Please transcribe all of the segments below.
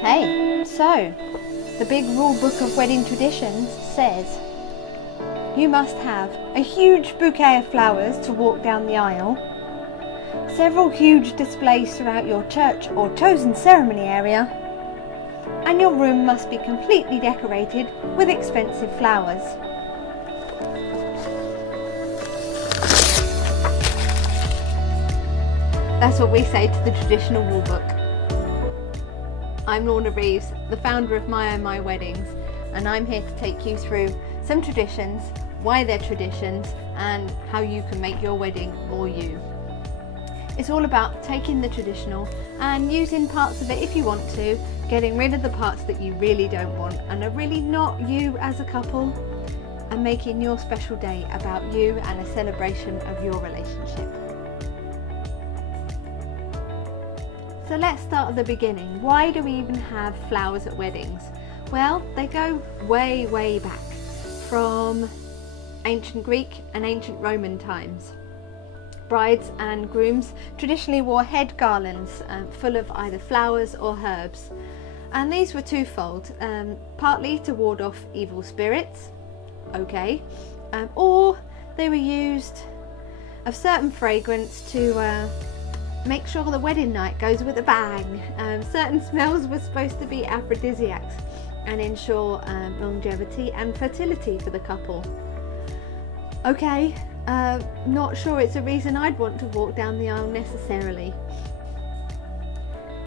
Hey, so the big rule book of wedding traditions says you must have a huge bouquet of flowers to walk down the aisle, several huge displays throughout your church or chosen ceremony area, and your room must be completely decorated with expensive flowers. That's what we say to the traditional rule book. I'm Lorna Reeves, the founder of MyOhMy Weddings, and I'm here to take you through some traditions, why they're traditions, and how you can make your wedding more you. It's all about taking the traditional and using parts of it if you want to, getting rid of the parts that you really don't want and are really not you as a couple, and making your special day about you and a celebration of your relationship. So let's start at the beginning. Why do we even have flowers at weddings? Well, they go way, way back from ancient Greek and ancient Roman times. Brides and grooms traditionally wore head garlands full of either flowers or herbs. And these were twofold, partly to ward off evil spirits, or they were used of certain fragrance to make sure the wedding night goes with a bang. Certain smells were supposed to be aphrodisiacs and ensure longevity and fertility for the couple. Not sure it's a reason I'd want to walk down the aisle necessarily.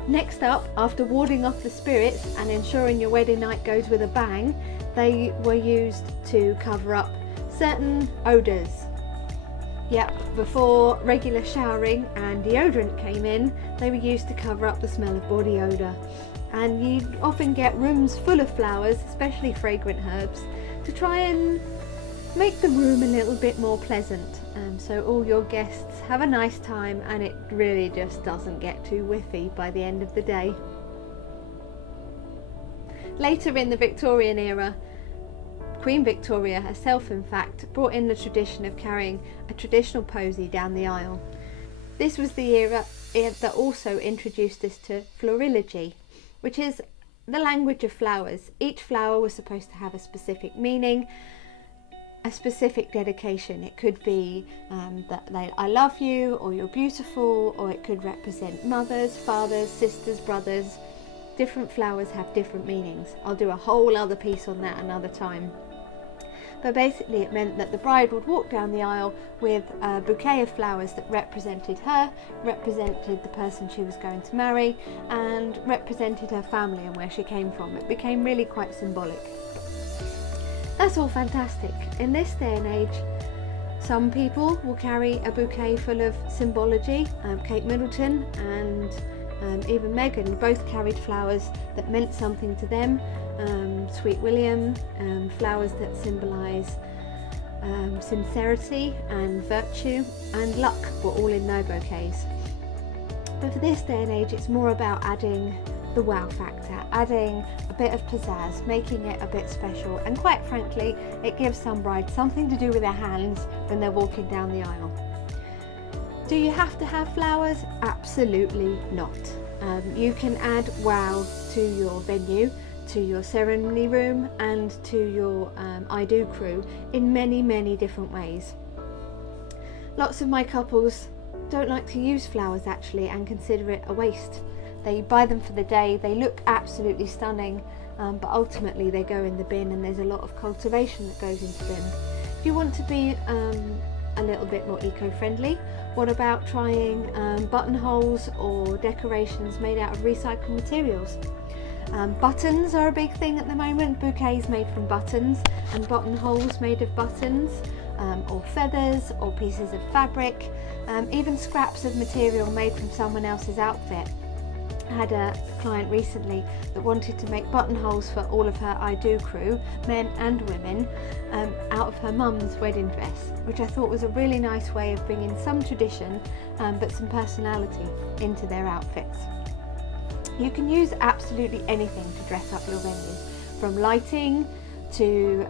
Next up, after warding off the spirits and ensuring your wedding night goes with a bang, they were used to cover up certain odours. Yep, before regular showering and deodorant came in, they were used to cover up the smell of body odour. And you'd often get rooms full of flowers, especially fragrant herbs, to try and make the room a little bit more pleasant. So all your guests have a nice time and it really just doesn't get too whiffy by the end of the day. Later in the Victorian era, Queen Victoria herself, in fact, brought in the tradition of carrying a traditional posy down the aisle. This was the era that also introduced us to florilegy, which is the language of flowers. Each flower was supposed to have a specific meaning, a specific dedication. It could be I love you, or you're beautiful, or it could represent mothers, fathers, sisters, brothers. Different flowers have different meanings. I'll do a whole other piece on that another time. But basically it meant that the bride would walk down the aisle with a bouquet of flowers that represented her, represented the person she was going to marry, and represented her family and where she came from. It became really quite symbolic. That's all fantastic. In this day and age, some people will carry a bouquet full of symbology. Kate Middleton and even Meghan both carried flowers that meant something to them. Sweet William, flowers that symbolise sincerity and virtue and luck were all in their bouquets. But for this day and age, it's more about adding the wow factor, adding a bit of pizzazz, making it a bit special, and quite frankly, it gives some brides something to do with their hands when they're walking down the aisle. Do you have to have flowers? Absolutely not. You can add wow to your venue, to your ceremony room, and to your I do crew in many, many different ways. Lots of my couples don't like to use flowers actually and consider it a waste. They buy them for the day, they look absolutely stunning, but ultimately they go in the bin, and there's a lot of cultivation that goes into them. If you want to be a little bit more eco-friendly, what about trying buttonholes or decorations made out of recycled materials? Buttons are a big thing at the moment, bouquets made from buttons and buttonholes made of buttons, or feathers or pieces of fabric, even scraps of material made from someone else's outfit. I had a client recently that wanted to make buttonholes for all of her I do crew, men and women, out of her mum's wedding dress, which I thought was a really nice way of bringing some tradition but some personality into their outfits. You can use absolutely anything to dress up your venue, from lighting, to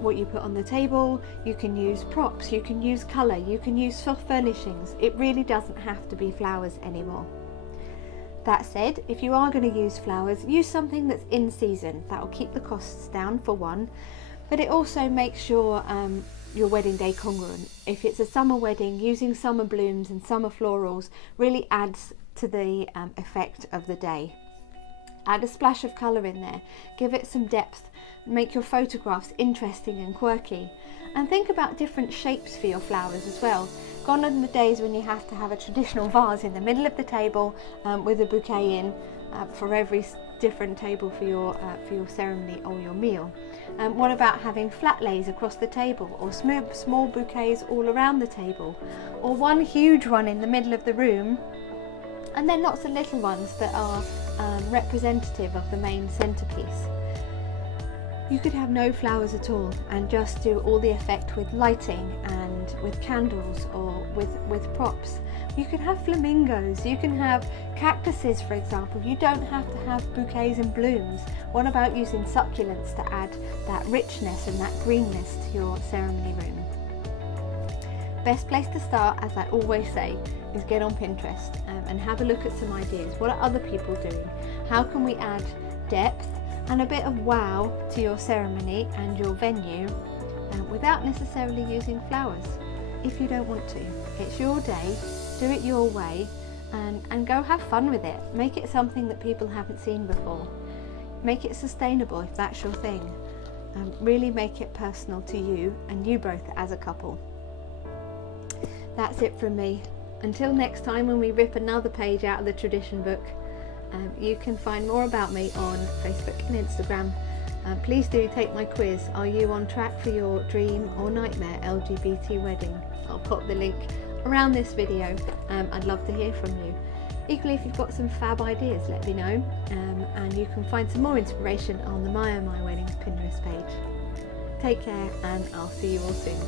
what you put on the table. You can use props, you can use colour, you can use soft furnishings. It really doesn't have to be flowers anymore. That said, if you are going to use flowers, use something that's in season. That will keep the costs down for one, but it also makes your wedding day congruent. If it's a summer wedding, using summer blooms and summer florals really adds to the effect of the day. Add a splash of colour in there, give it some depth, make your photographs interesting and quirky, and think about different shapes for your flowers as well. Gone are the days when you have to have a traditional vase in the middle of the table with a bouquet in for every different table for your ceremony or your meal. What about having flat lays across the table, or small bouquets all around the table, or one huge one in the middle of the room, and then lots of little ones that are representative of the main centerpiece. You could have no flowers at all and just do all the effect with lighting and with candles or with props. You can have flamingos, you can have cactuses, for example. You don't have to have bouquets and blooms. What about using succulents to add that richness and that greenness to your ceremony room? Best place to start, as I always say, is get on Pinterest and have a look at some ideas. What are other people doing? How can we add depth and a bit of wow to your ceremony and your venue without necessarily using flowers? If you don't want to, it's your day, do it your way, and go have fun with it. Make it something that people haven't seen before. Make it sustainable if that's your thing. Really make it personal to you and you both as a couple. That's it from me. Until next time, when we rip another page out of the tradition book, you can find more about me on Facebook and Instagram. Please do take my quiz. Are you on track for your dream or nightmare LGBT wedding? I'll pop the link around this video. I'd love to hear from you. Equally, if you've got some fab ideas, let me know, and you can find some more inspiration on the MyOhMy Weddings Pinterest page. Take care, and I'll see you all soon.